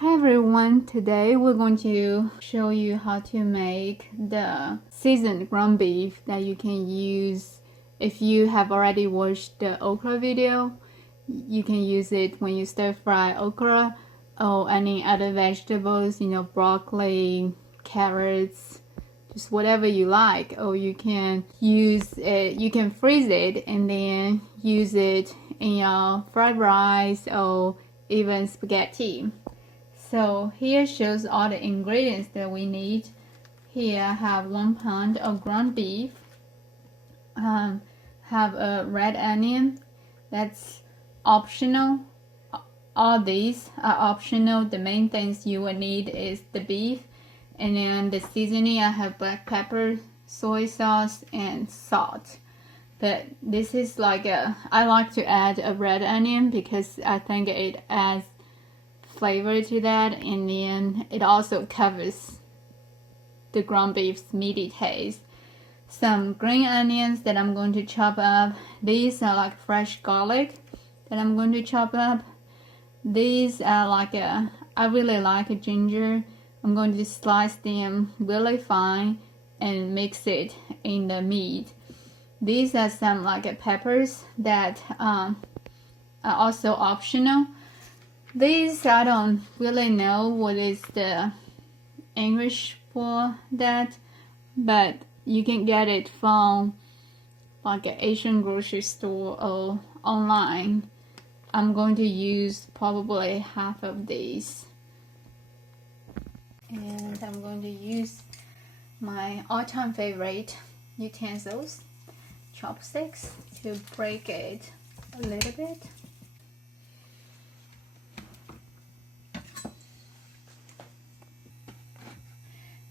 Hi everyone, today we're going to show you how to make the seasoned ground beef that you can use if you have already watched the okra video. You can use it when you stir fry okra or any other vegetables, broccoli, carrots, just whatever you like. Or you can use it, you can freeze it and then use it in your fried rice or even spaghetti. So here shows all the ingredients that we need. Here I have 1 pound of ground beef, have a red onion, that's optional. All these are optional. The main things you will need is the beef, and then the seasoning I have black pepper, soy sauce, and salt. But this is I like to add a red onion because I think it adds flavor to that, and then it also covers the ground beef's meaty taste. Some green onions that I'm going to chop up. These are like fresh garlic that I'm going to chop up. These are I really like ginger. I'm going to slice them really fine and mix it in the meat. These are some peppers that are also optional. These I don't really know what is the English for that, but you can get it from an Asian grocery store or online. I'm going to use probably half of these, and I'm going to use my all-time favorite utensils, chopsticks, to break it a little bit.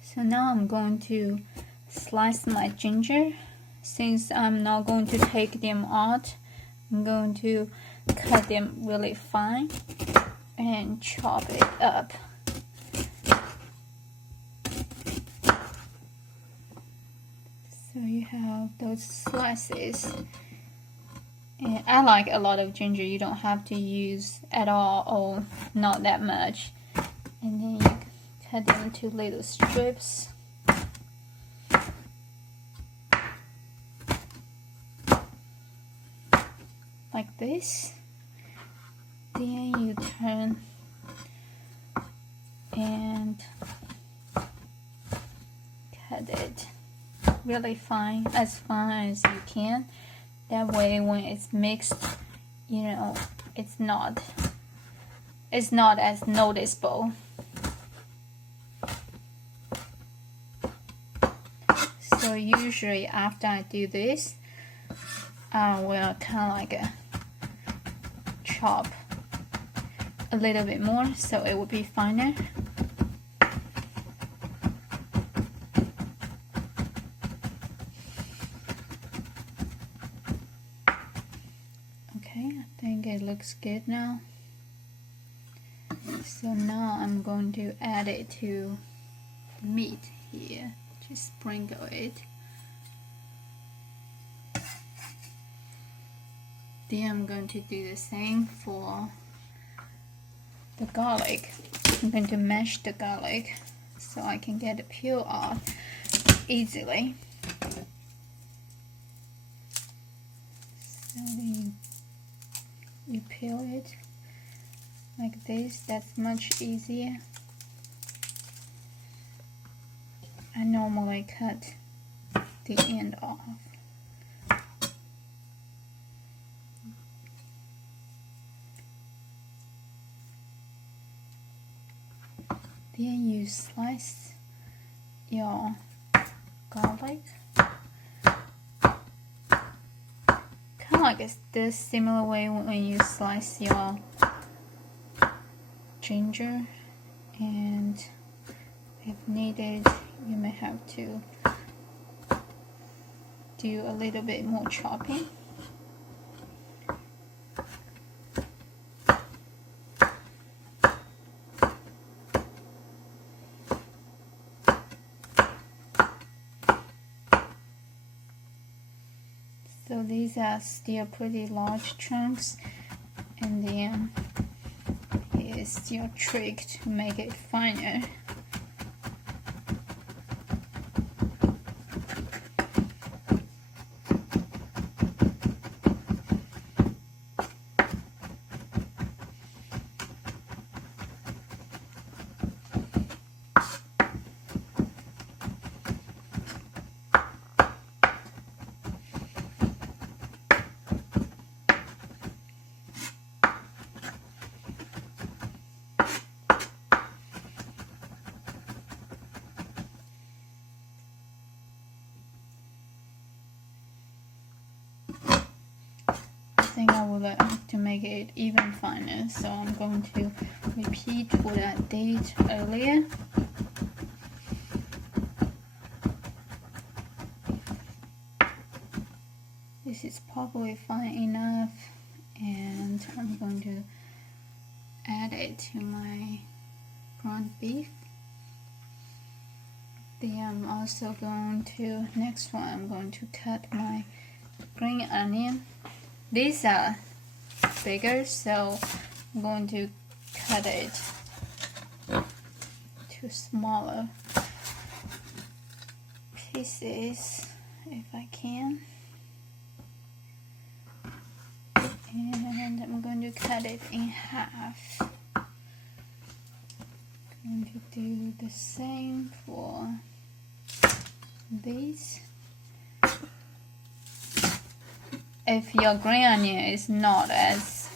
So now I'm going to slice my ginger. Since I'm not going to take them out, I'm going to cut them really fine and chop it up. So you have those slices. And I like a lot of ginger. You don't have to use at all or not that much. And then you cut them into little strips. Like this. Then you turn and cut it really fine as you can. That way when it's mixed, it's not as noticeable. So usually after I do this, I will kind of chop a little bit more so it will be finer. Okay, I think it looks good now. So now I'm going to add it to meat here. Just sprinkle it. Then I'm going to do the same for the garlic. I'm going to mash the garlic so I can get the peel off easily. So you peel it like this. That's much easier. I normally cut the end off. Then you slice your garlic. Kind of like this similar way when you slice your ginger, and if needed, you may have to do a little bit more chopping. So these are still pretty large chunks, and then here's is your trick to make it finer. I think I would like to make it even finer, so I'm going to repeat what I did earlier. This is probably fine enough, and I'm going to add it to my ground beef. Then I'm also going to, next one, I'm going to cut my green onion. These are bigger, so I'm going to cut it to smaller pieces if I can. And I'm going to cut it in half. I'm going to do the same for these. If your green onion is not as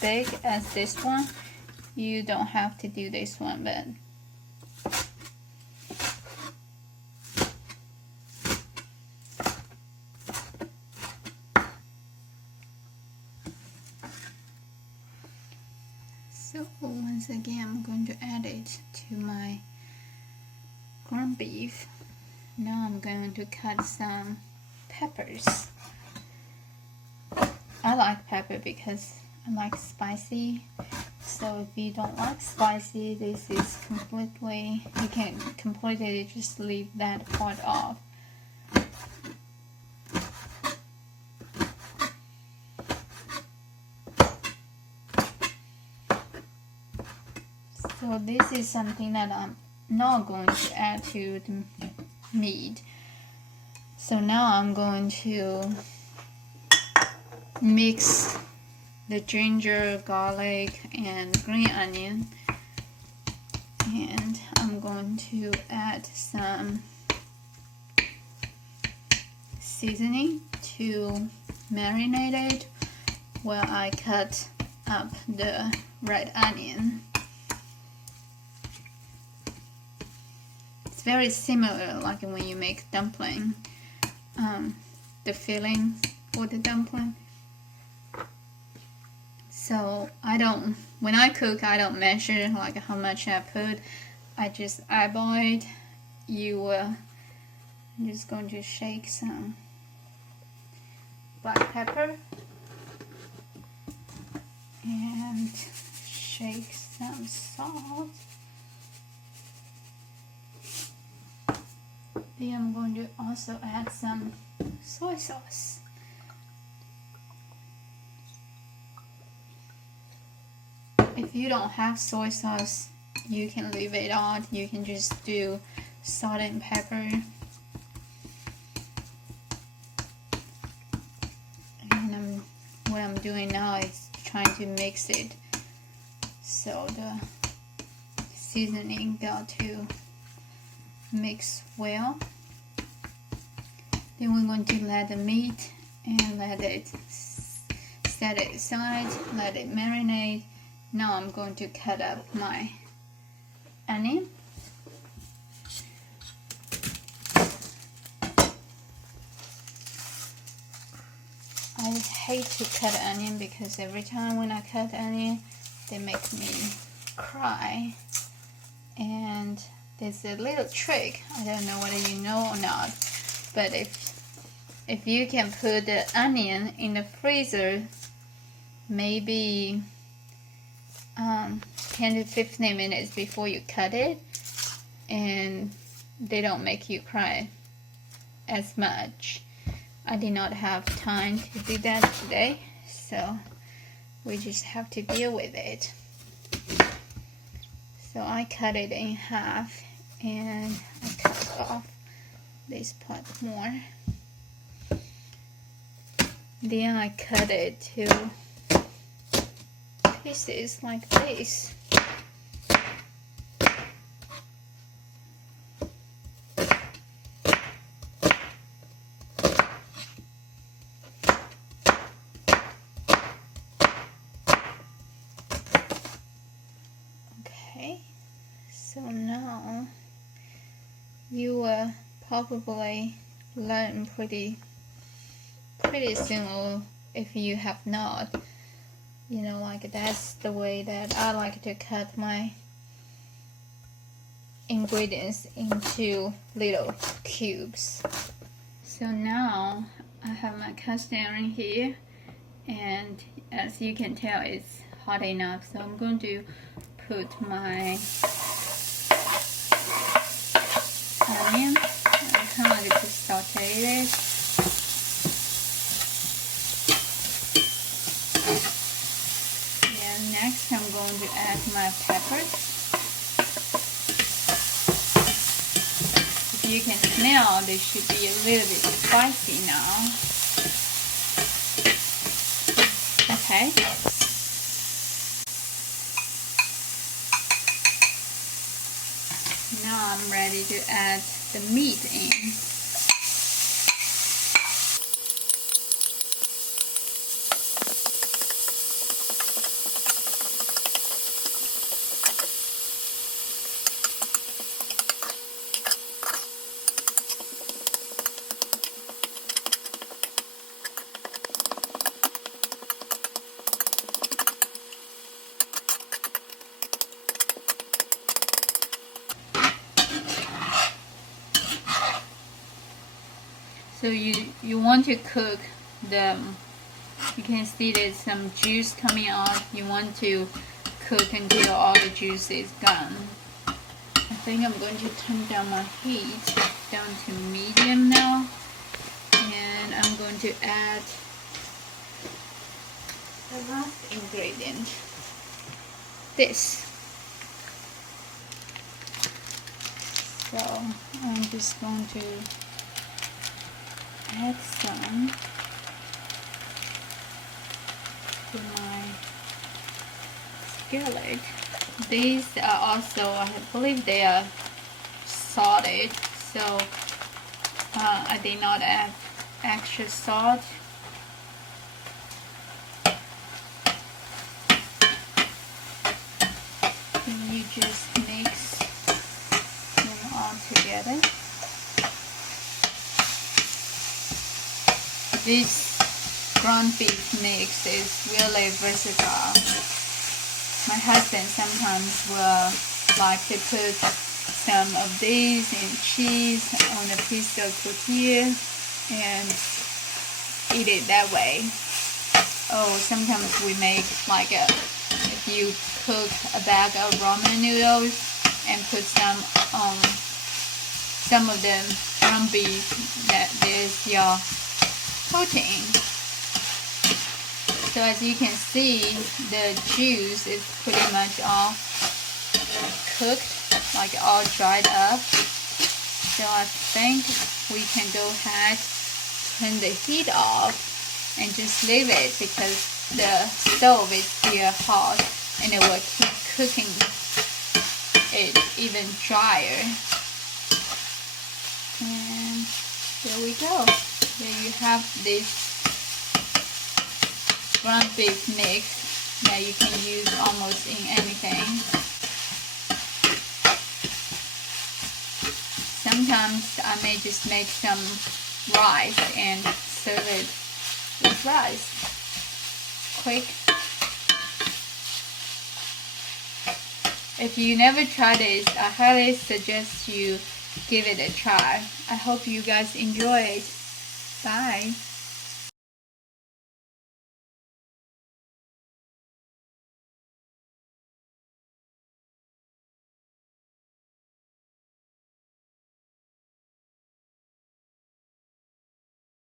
big as this one, you don't have to do this one, but so once again I'm going to add it to my ground beef. Now I'm going to cut some peppers. I like pepper because I like spicy, so if you don't like spicy, this is completely, you can completely just leave that part off. So this is something that I'm not going to add to the meat. So now I'm going to mix the ginger, garlic, and green onion, and I'm going to add some seasoning to marinate it while I cut up the red onion. It's very similar like when you make dumpling. The filling for the dumpling. So when I cook, I don't measure like how much I put. I just eyeball it. I'm just going to shake some black pepper and shake some salt. Then I'm going to also add some soy sauce. If you don't have soy sauce, you can leave it out. You can just do salt and pepper. And what I'm doing now is trying to mix it so the seasoning got to mix well. Then we're going to let the meat and let it set it aside, let it marinate. Now I'm going to cut up my onion. I hate to cut onion because every time when I cut onion, they make me cry. And there's a little trick. I don't know whether you know or not, but if you can put the onion in the freezer, maybe 10 to 15 minutes before you cut it, and they don't make you cry as much. I did not have time to do that today, so we just have to deal with it. So I cut it in half and I cut off this part more. Then I cut it to pieces like this. Okay, so now you will probably learn pretty soon if you have not. You know, like that's the way that I like to cut my ingredients into little cubes. So now I have my cast iron here, and as you can tell it's hot enough, so I'm going to put my onion and kind of just saute it. And next I'm going to add my peppers. If you can smell, they should be a little bit spicy now. Okay. Now I'm ready to add the meat in. So you want to cook you can see there's some juice coming out. You want to cook until all the juice is gone. I think I'm going to turn down my heat down to medium now, and I'm going to add the last ingredient, this. So I'm just going to add some to my skillet. These are also, I believe they are salted, so I did not add extra salt. And you just mix them all together. This ground beef mix is really versatile. My husband sometimes will like to put some of these and cheese on a piece of tortilla and eat it that way. Oh, sometimes we make like if you cook a bag of ramen noodles and put some of the ground beef, that is your protein. So as you can see, the juice is pretty much all cooked, like all dried up. So I think we can go ahead, turn the heat off, and just leave it because the stove is still hot and it will keep cooking it even drier. And there we go. There you have this ground beef mix that you can use almost in anything. Sometimes I may just make some rice and serve it with rice. Quick. If you never tried this, I highly suggest you give it a try. I hope you guys enjoy it. Bye.